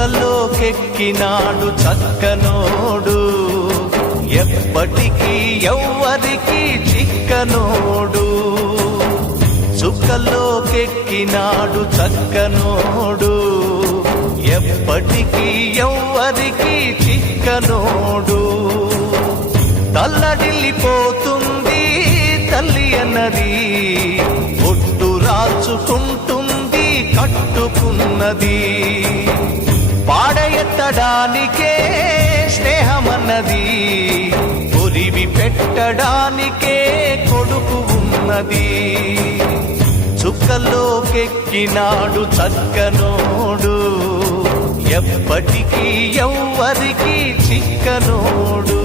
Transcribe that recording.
చుక్కల్లోకెక్కినాడు చక్కనోడు, ఎప్పటికీ ఎవ్వరికి చిక్కనోడు. చుక్కల్లోకెక్కినాడు చక్కనోడు, ఎప్పటికీ ఎవ్వరికి చిక్కనోడు. తల్లడిల్లిపోతుంది తల్లి అన్నది, ఒట్టు రాచుకుంటుంది కట్టుకున్నది. పాడెత్తడానికే స్నేహమన్నది, ఒరివి పెట్టడానికే కొడుకు ఉన్నది. చుక్కల్లోకెక్కినాడు చక్కనోడు, ఎప్పటికీ ఎవ్వరికి చిక్కనోడు.